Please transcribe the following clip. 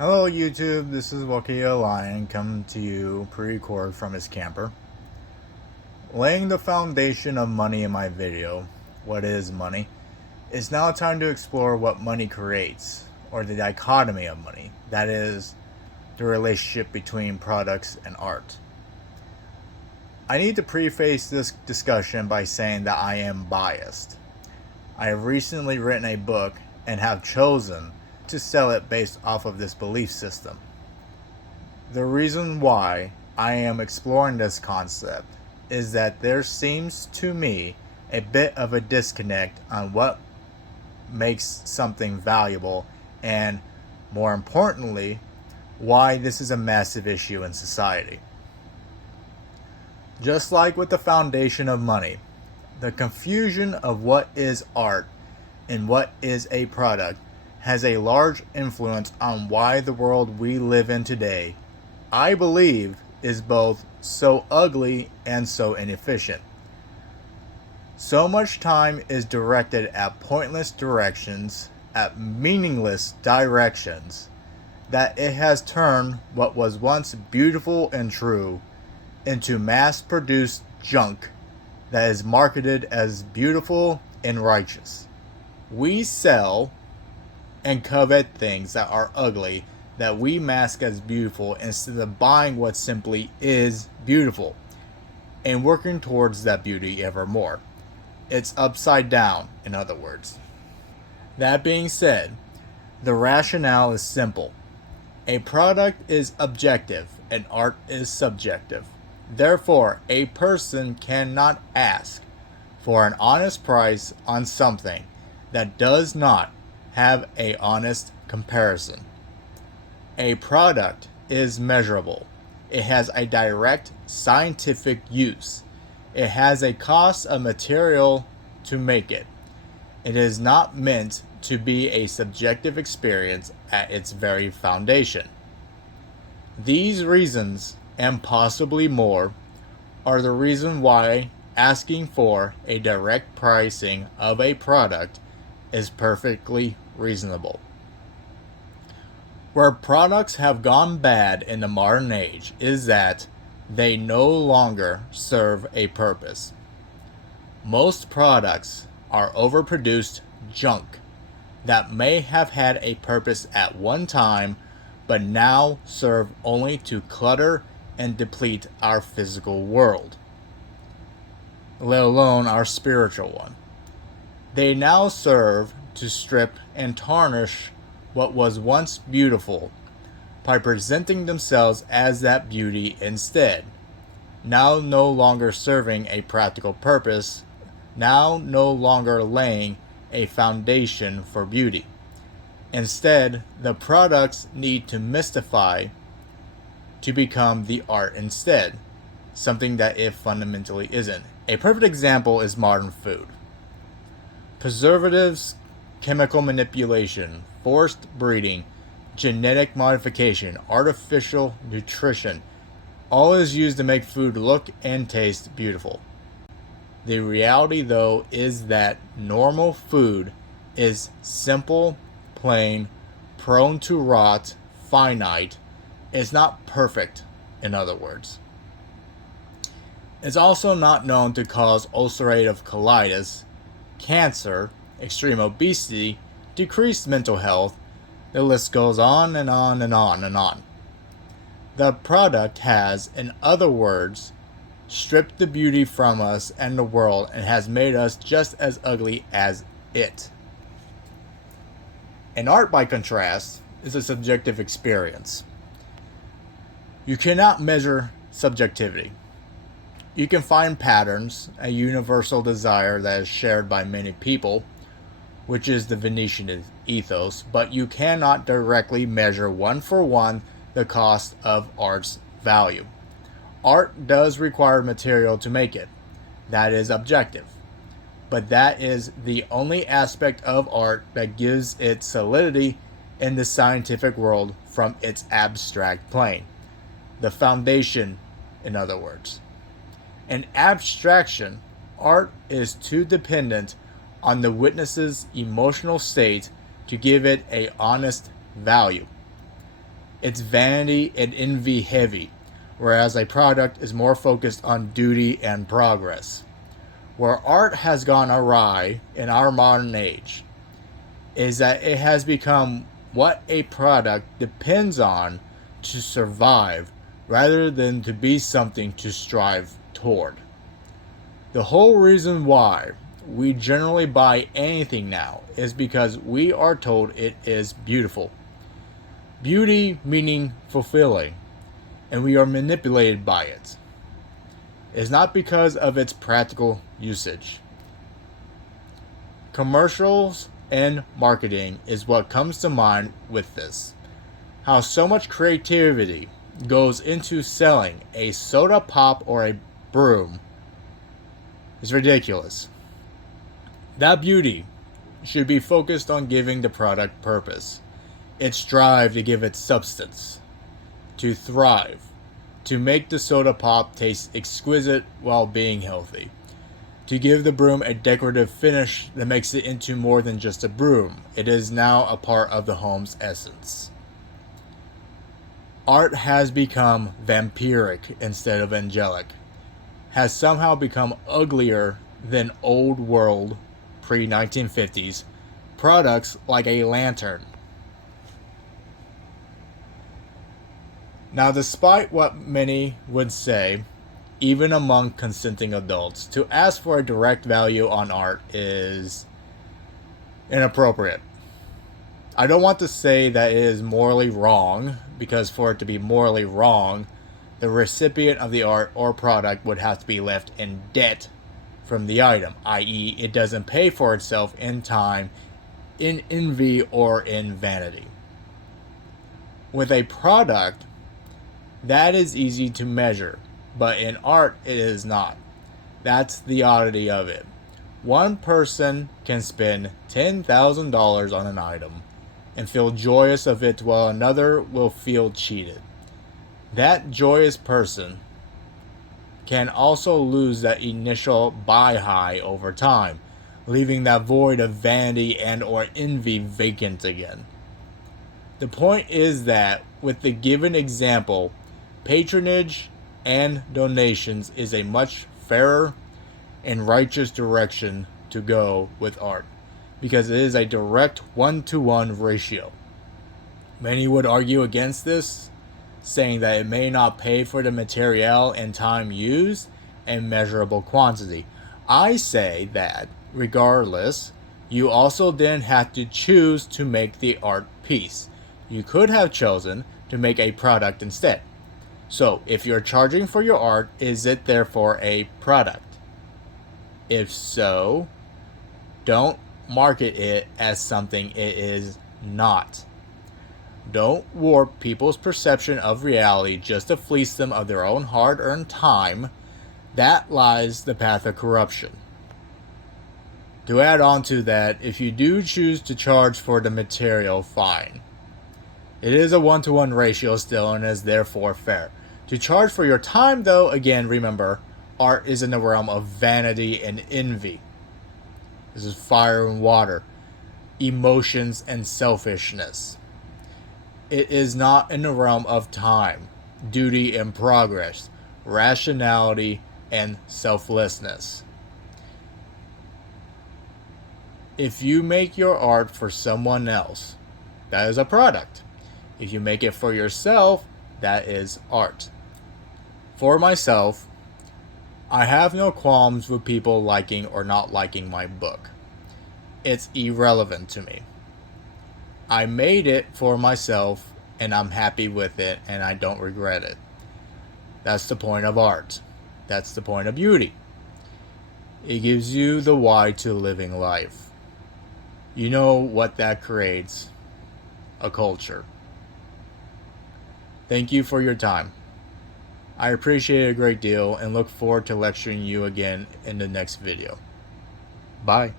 Hello YouTube, this is Wakia Lion coming to you pre-record from his camper. Laying the foundation of money in my video, what is money, it's now time to explore what money creates, or the dichotomy of money, that is, the relationship between products and art. I need to preface this discussion by saying that I am biased. I have recently written a book and have chosen to sell it based off of this belief system. The reason why I am exploring this concept is that there seems to me a bit of a disconnect on what makes something valuable and, more importantly, why this is a massive issue in society. Just like with the foundation of money, the confusion of what is art and what is a product has a large influence on why the world we live in today, I believe, is both so ugly and so inefficient. So much time is directed at pointless directions, at meaningless directions, that it has turned what was once beautiful and true into mass-produced junk that is marketed as beautiful and righteous. We sell and covet things that are ugly that we mask as beautiful instead of buying what simply is beautiful and working towards that beauty ever more. It's upside down, in other words. That being said, the rationale is simple. A product is objective and art is subjective. Therefore, a person cannot ask for an honest price on something that does not have an honest comparison. A product is measurable. It has a direct scientific use. It has a cost of material to make it. It is not meant to be a subjective experience at its very foundation. These reasons, and possibly more, are the reason why asking for a direct pricing of a product is perfectly reasonable. Where products have gone bad in the modern age is that they no longer serve a purpose. Most products are overproduced junk that may have had a purpose at one time but now serve only to clutter and deplete our physical world, let alone our spiritual one. They now serve to strip and tarnish what was once beautiful by presenting themselves as that beauty instead, now no longer serving a practical purpose, now no longer laying a foundation for beauty. Instead, the products need to mystify to become the art instead, something that it fundamentally isn't. A perfect example is modern food. Preservatives, chemical manipulation, forced breeding, genetic modification, artificial nutrition, all is used to make food look and taste beautiful. The reality, though, is that normal food is simple, plain, prone to rot, finite. It's not perfect, in other words. It's also not known to cause ulcerative colitis, cancer, extreme obesity, decreased mental health. The list goes on and on and on and on. The product has, in other words, stripped the beauty from us and the world and has made us just as ugly as it. And art, by contrast, is a subjective experience. You cannot measure subjectivity. You can find patterns, a universal desire that is shared by many people, which is the Venetian ethos, but you cannot directly measure one for one the cost of art's value. Art does require material to make it. That is objective. But that is the only aspect of art that gives it solidity in the scientific world from its abstract plane. The foundation, in other words. In abstraction, art is too dependent on the witness's emotional state to give it an honest value. It's vanity and envy heavy, whereas a product is more focused on duty and progress. Where art has gone awry in our modern age is that it has become what a product depends on to survive rather than to be something to strive toward. The whole reason why we generally buy anything now is because we are told it is beautiful. Beauty meaning fulfilling, and we are manipulated by it. It's not because of its practical usage. Commercials and marketing is what comes to mind with this. How so much creativity goes into selling a soda pop or a broom is ridiculous. That beauty should be focused on giving the product purpose, its drive to give it substance, to thrive, to make the soda pop taste exquisite while being healthy, to give the broom a decorative finish that makes it into more than just a broom. It is now a part of the home's essence. Art has become vampiric instead of angelic, has somehow become uglier than old world pre-1950s products like a lantern. Now, despite what many would say, even among consenting adults, to ask for a direct value on art is inappropriate. I don't want to say that it is morally wrong, because for it to be morally wrong, the recipient of the art or product would have to be left in debt from the item, i.e., it doesn't pay for itself in time, in envy, or in vanity. With a product, that is easy to measure, but in art, it is not. That's the oddity of it. One person can spend $10,000 on an item and feel joyous of it, while another will feel cheated. That joyous person can also lose that initial buy high over time, leaving that void of vanity and or envy vacant again. The point is that with the given example, patronage and donations is a much fairer and righteous direction to go with art, because it is a direct 1-to-1 ratio. Many would argue against this, saying that it may not pay for the material and time used and measurable quantity. I say that, regardless, you also then have to choose to make the art piece. You could have chosen to make a product instead. So, if you're charging for your art, is it therefore a product? If so, don't market it as something it is not. Don't warp people's perception of reality just to fleece them of their own hard-earned time. That lies the path of corruption. To add on to that, if you do choose to charge for the material, fine. It is a 1-to-1 ratio still and is therefore fair. To charge for your time, though, again, remember, art is in the realm of vanity and envy. This is fire and water, emotions and selfishness. It is not in the realm of time, duty and progress, rationality and selflessness. If you make your art for someone else, that is a product. If you make it for yourself, that is art. For myself, I have no qualms with people liking or not liking my book. It's irrelevant to me. I made it for myself and I'm happy with it and I don't regret it. That's the point of art. That's the point of beauty. It gives you the why to living life. You know what that creates? A culture. Thank you for your time. I appreciate it a great deal and look forward to lecturing you again in the next video. Bye.